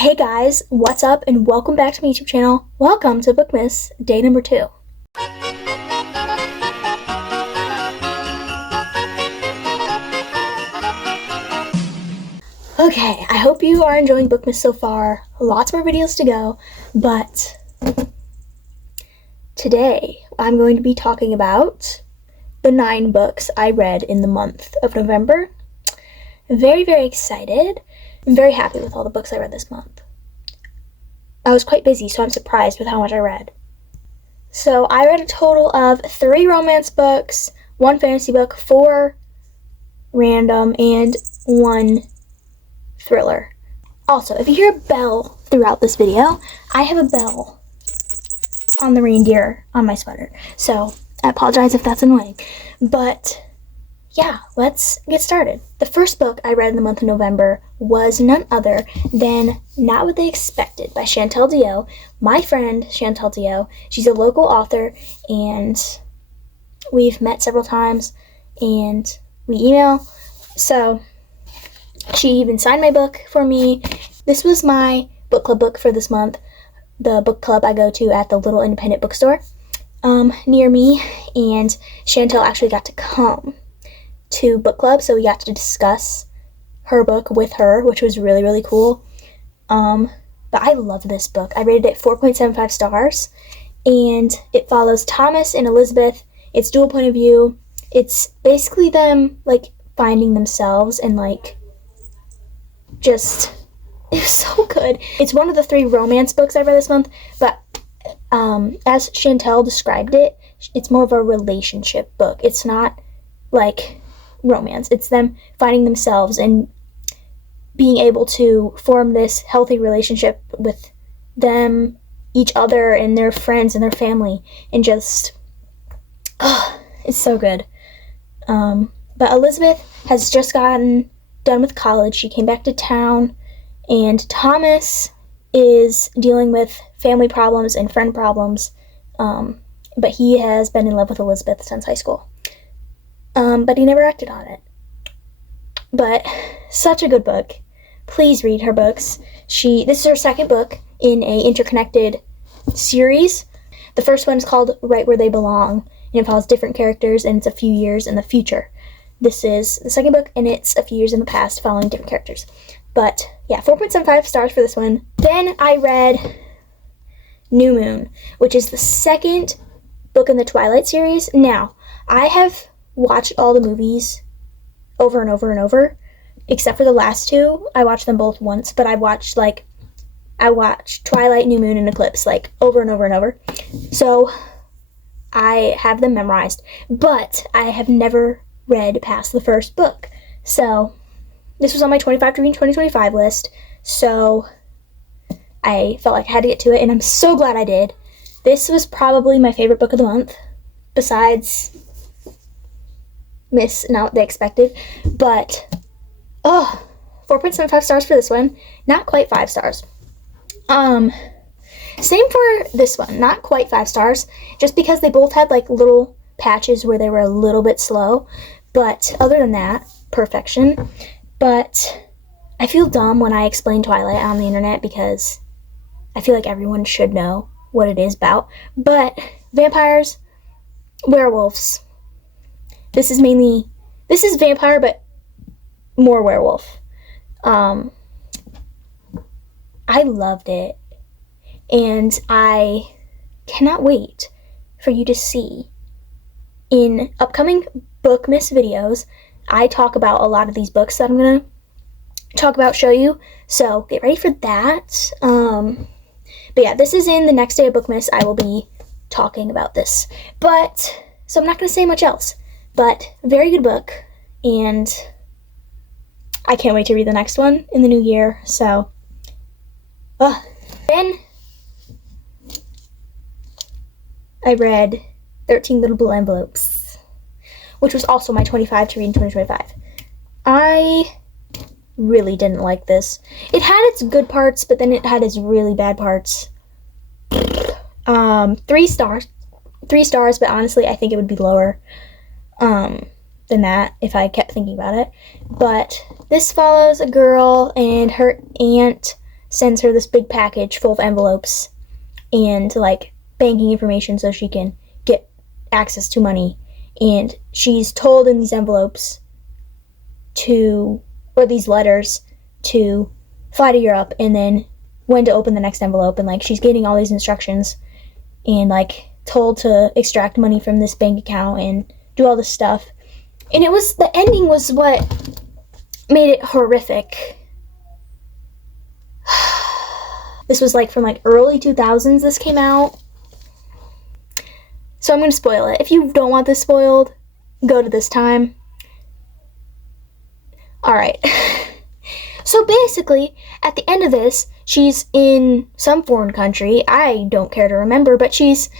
Hey guys, what's up and welcome back to my YouTube channel. Welcome to BOOKMAS day number 2. Okay, I hope you are enjoying BOOKMAS so far. Lots more videos to go, but today I'm going to be talking about the 9 books I read in the month of November. I'm very excited. I'm very happy with all the books I read this month. I was quite busy, so I'm surprised with how much I read. So I read a total of 3 romance books, 1 fantasy book, 4 random, and 1 thriller. Also, if you hear a bell throughout this video, I have a bell on the reindeer on my sweater. So I apologize if that's annoying. But yeah, let's get started. The first book I read in the month of November was none other than Not What They Expected by Chantel Dio. My friend Chantel Dio, she's a local author and we've met several times and we email. So she even signed my book for me. This was my book club book for this month. The book club I go to at the little independent bookstore near me, and Chantel actually got to come to book club, so we got to discuss her book with her, which was really cool. But I love this book. I rated it 4.75 stars, and it follows Thomas and Elizabeth. It's dual point of view. It's basically them like finding themselves and like just, it was so good. It's one of the 3 romance books I read this month, but as Chantel described it, it's more of a relationship book. It's not like romance. It's them finding themselves and being able to form this healthy relationship with them, each other, and their friends and their family, and just, it's so good. But Elizabeth has just gotten done with college. She came back to town, and Thomas is dealing with family problems and friend problems, but he has been in love with Elizabeth since high school. But he never acted on it. But such a good book. Please read her books. This is her second book in a interconnected series. The first one is called Right Where They Belong, and it follows different characters, and it's a few years in the future. This is the second book, and it's a few years in the past following different characters. But yeah, 4.75 stars for this one. Then I read New Moon, which is the second book in the Twilight series. Now, I have watched all the movies over and over, except for the last 2. I watched them both once, but I watched Twilight, New Moon, and Eclipse like over and over. So I have them memorized, but I have never read past the first book. So this was on my 25 to read 2025 list, so I felt like I had to get to it, and I'm so glad I did. This was probably my favorite book of the month, besides Miss Not What They Expected, but 4.75 stars for this one. Not quite 5 stars. Same for this one. Not quite 5 stars, just because they both had like little patches where they were a little bit slow, but other than that, perfection. But I feel dumb when I explain Twilight on the internet because I feel like everyone should know what it is about. But vampires, werewolves. This is vampire, but more werewolf. I loved it, and I cannot wait for you to see in upcoming BOOKMAS videos. I talk about a lot of these books that I'm going to talk about, show you, so get ready for that. But yeah, this is in the next day of BOOKMAS. I will be talking about this, so I'm not going to say much else. But very good book, and I can't wait to read the next one in the new year. So, then I read 13 Little Blue Envelopes, which was also my 25 to read in 2025. I really didn't like this. It had its good parts, but then it had its really bad parts. 3 stars. 3 stars, but honestly, I think it would be lower than that if I kept thinking about it. But this follows a girl and her aunt sends her this big package full of envelopes and like banking information so she can get access to money. And she's told in these envelopes or these letters to fly to Europe, and then when to open the next envelope, and like she's getting all these instructions and like told to extract money from this bank account and do all this stuff. And the ending was what made it horrific. This was like from like early 2000s this came out. So I'm going to spoil it. If you don't want this spoiled, go to this time. Alright. So basically, at the end of this, she's in some foreign country. I don't care to remember, but she's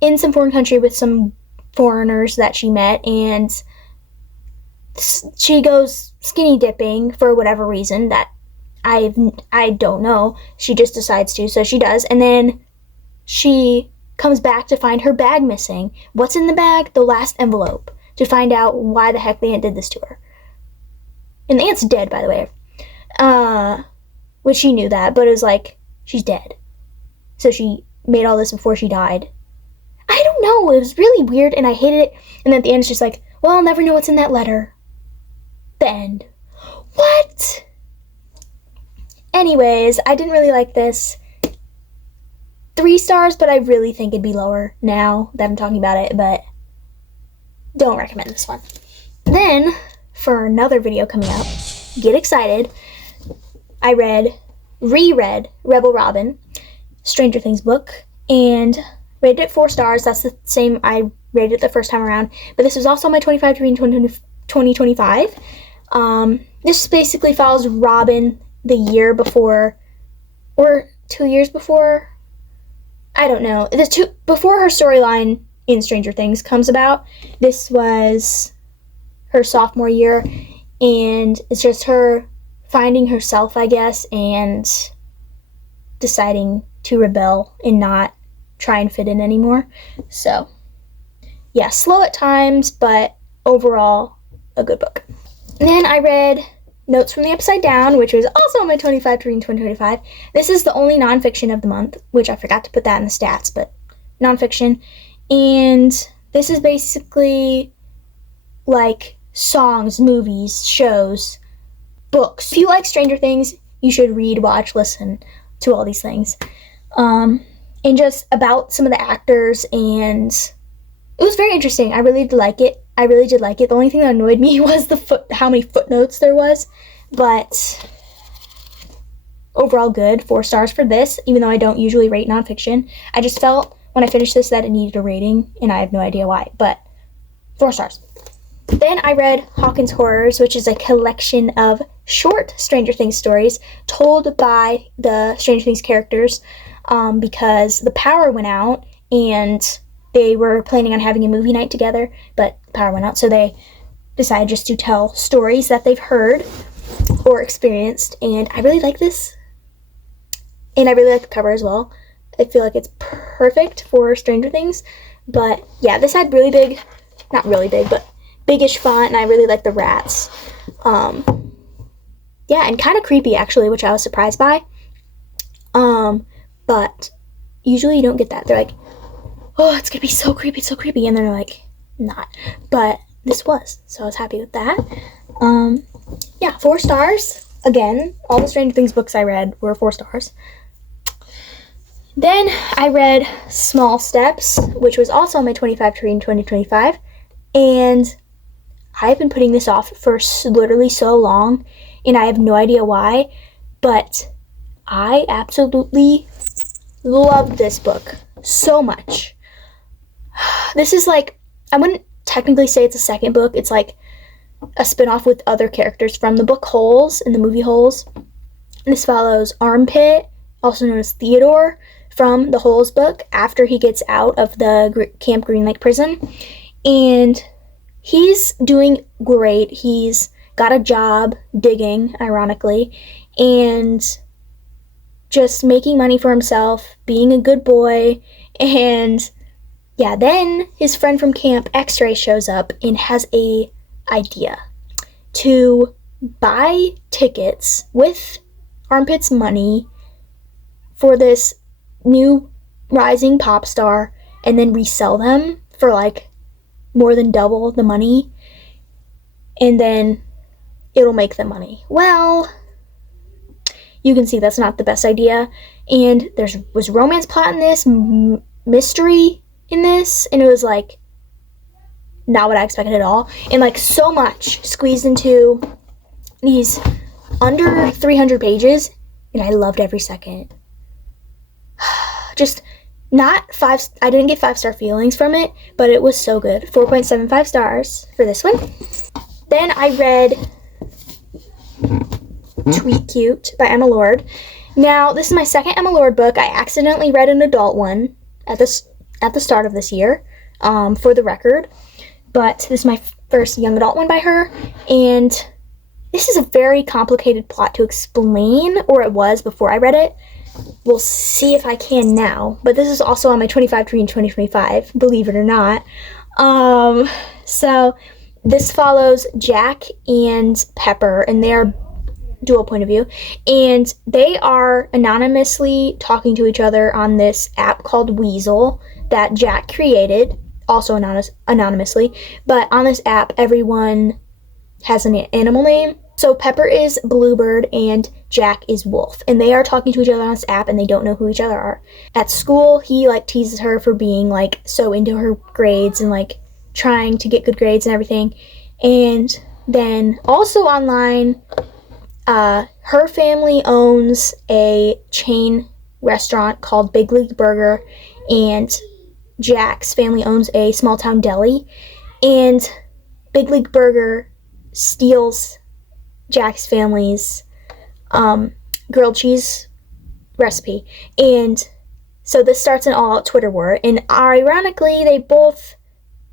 in some foreign country with some foreigners that she met, and she goes skinny dipping for whatever reason that I don't know. She just decides to, so she does. And then she comes back to find her bag missing. What's in the bag? The last envelope. To find out why the heck the aunt did this to her. And the aunt's dead, by the way. Which she knew that, but it was like, she's dead. So she made all this before she died. I don't know, it was really weird and I hated it. And then at the end it's just like, well, I'll never know what's in that letter. The end. What? Anyways, I didn't really like this. 3 stars, but I really think it'd be lower now that I'm talking about it, but don't recommend this one. Then, for another video coming up, get excited. I reread Rebel Robin, Stranger Things book, and rated it 4 stars. That's the same I rated it the first time around, but this was also my 25 to read in 2025. This basically follows Robin the year before, or 2 years before, I don't know. Before her storyline in Stranger Things comes about. This was her sophomore year, and it's just her finding herself, I guess, and deciding to rebel and not try and fit in anymore. So, yeah, slow at times, but overall, a good book. And then I read Notes from the Upside Down, which was also my 25 to read in 2025. This is the only nonfiction of the month, which I forgot to put that in the stats, but nonfiction. And this is basically like songs, movies, shows, books. If you like Stranger Things, you should read, watch, listen to all these things. And just about some of the actors, and it was very interesting. I really did like it. The only thing that annoyed me was how many footnotes there was, but overall good. 4 stars for this, even though I don't usually rate nonfiction. I just felt when I finished this that it needed a rating, and I have no idea why, but 4 stars. Then I read Hawkins Horrors, which is a collection of short Stranger Things stories told by the Stranger Things characters, because the power went out and they were planning on having a movie night together, but the power went out, so they decided just to tell stories that they've heard or experienced, and I really like this. And I really like the cover as well. I feel like it's perfect for Stranger Things, but yeah, this had really big, not really big, but biggish font, and I really like the rats. Yeah, and kind of creepy, actually, which I was surprised by. But usually you don't get that. They're like, oh, it's gonna be so creepy, and they're like, not. But this was, so I was happy with that. Yeah, 4 stars. Again, all the Stranger Things books I read were 4 stars. Then I read Small Steps, which was also my 25 to read in 2025, and I've been putting this off for literally so long, and I have no idea why, but I absolutely loved this book so much. This is like, I wouldn't technically say it's a second book. It's like a spin-off with other characters from the book Holes and the movie Holes. This follows Armpit, also known as Theodore, from the Holes book after he gets out of the Camp Green Lake prison. And he's doing great. He's got a job digging, ironically, and just making money for himself, being a good boy. And yeah, then his friend from camp, X-Ray, shows up and has a idea to buy tickets with Armpit's money for this new rising pop star and then resell them for like more than double the money, and then it'll make them money. Well, you can see that's not the best idea. And there was romance plot in this, mystery in this, and it was like not what I expected at all. And like so much squeezed into these under 300 pages, and I loved every second. Just not five, I didn't get 5-star feelings from it, but it was so good. 4.75 stars for this one. Then I read Tweet Cute by Emma Lord. Now, this is my second Emma Lord book. I accidentally read an adult one at the start of this year, for the record. But this is my first young adult one by her. And this is a very complicated plot to explain, or it was before I read it. We'll see if I can now. But this is also on my 25 to read in 2025, believe it or not. So this follows Jack and Pepper, and they are dual point of view, and they are anonymously talking to each other on this app called Weasel that Jack created, also anonymously, but on this app everyone has an animal name. So Pepper is Bluebird and Jack is Wolf, and they are talking to each other on this app, and they don't know who each other are. At school, he like teases her for being like so into her grades and like trying to get good grades and everything. And then also online, her family owns a chain restaurant called Big League Burger, and Jack's family owns a small town deli, and Big League Burger steals Jack's family's grilled cheese recipe. And so this starts an all-out Twitter war, and ironically they both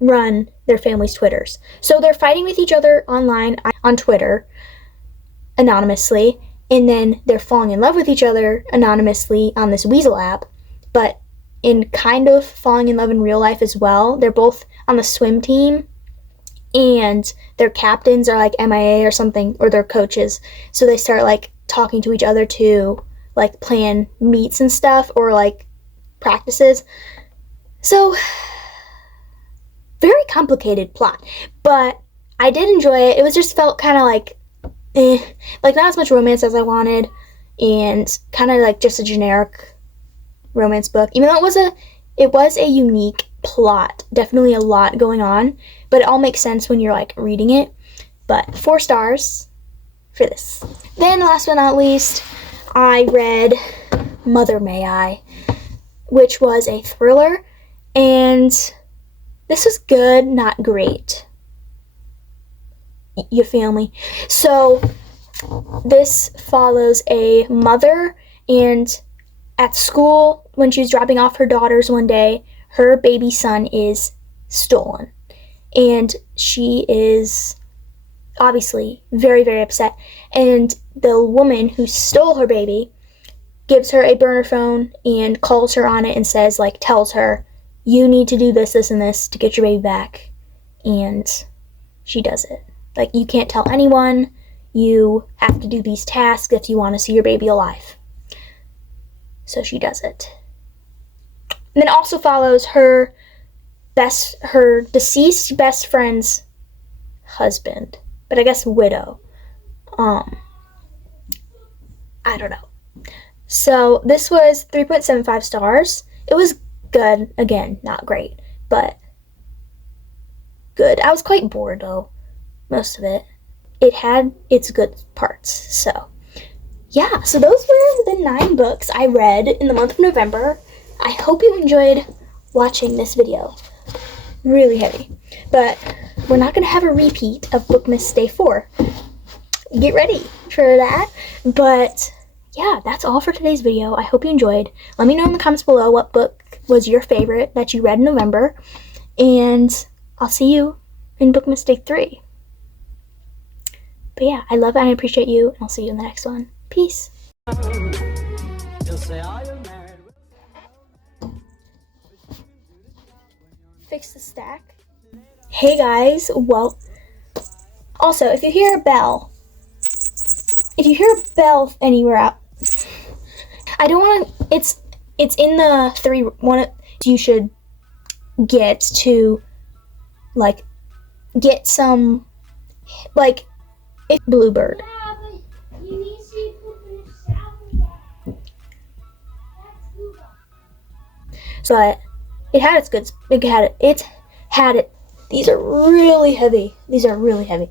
run their family's Twitters. So they're fighting with each other online on Twitter anonymously, and then they're falling in love with each other anonymously on this Weasel app, but in kind of falling in love in real life as well. They're both on the swim team, and their captains are like MIA or something, or their coaches, so they start like talking to each other to like plan meets and stuff, or like practices. So very complicated plot, but I did enjoy it. It was just felt kind of like like not as much romance as I wanted, and kind of like just a generic romance book, even though it was a unique plot, definitely a lot going on, but it all makes sense when you're like reading it. But 4 stars for this. Then last but not least, I read Mother May I, which was a thriller, and this was good, not great. You feel me? So this follows a mother, and at school, when she was dropping off her daughters one day, her baby son is stolen, and she is obviously very, very upset. And the woman who stole her baby gives her a burner phone and calls her on it and says, like, tells her, you need to do this, this, and this to get your baby back. And she does it. Like, you can't tell anyone. You have to do these tasks if you want to see your baby alive. So she does it. And then also follows her deceased best friend's husband, but I guess widow. I don't know. So this was 3.75 stars. It was good. Again, not great, but good. I was quite bored though, most of it. It had its good parts. So yeah, so those were the 9 books I read in the month of November. I hope you enjoyed watching this video. Really heavy. But we're not going to have a repeat of BOOKMAS Day 4. Get ready for that. But yeah, that's all for today's video. I hope you enjoyed. Let me know in the comments below what book was your favorite that you read in November. And I'll see you in BOOKMAS Day 3. But yeah, I love it and I appreciate you. And I'll see you in the next one. Peace. Fix the stack. Hey guys, well, also, if you hear a bell anywhere out, I don't want to it's in the three one you should get to like get some like it's bluebird. Yeah, but you need to see poop in a shower bag. That's Uber. So it had its goods. It had it. These are really heavy. These are really heavy.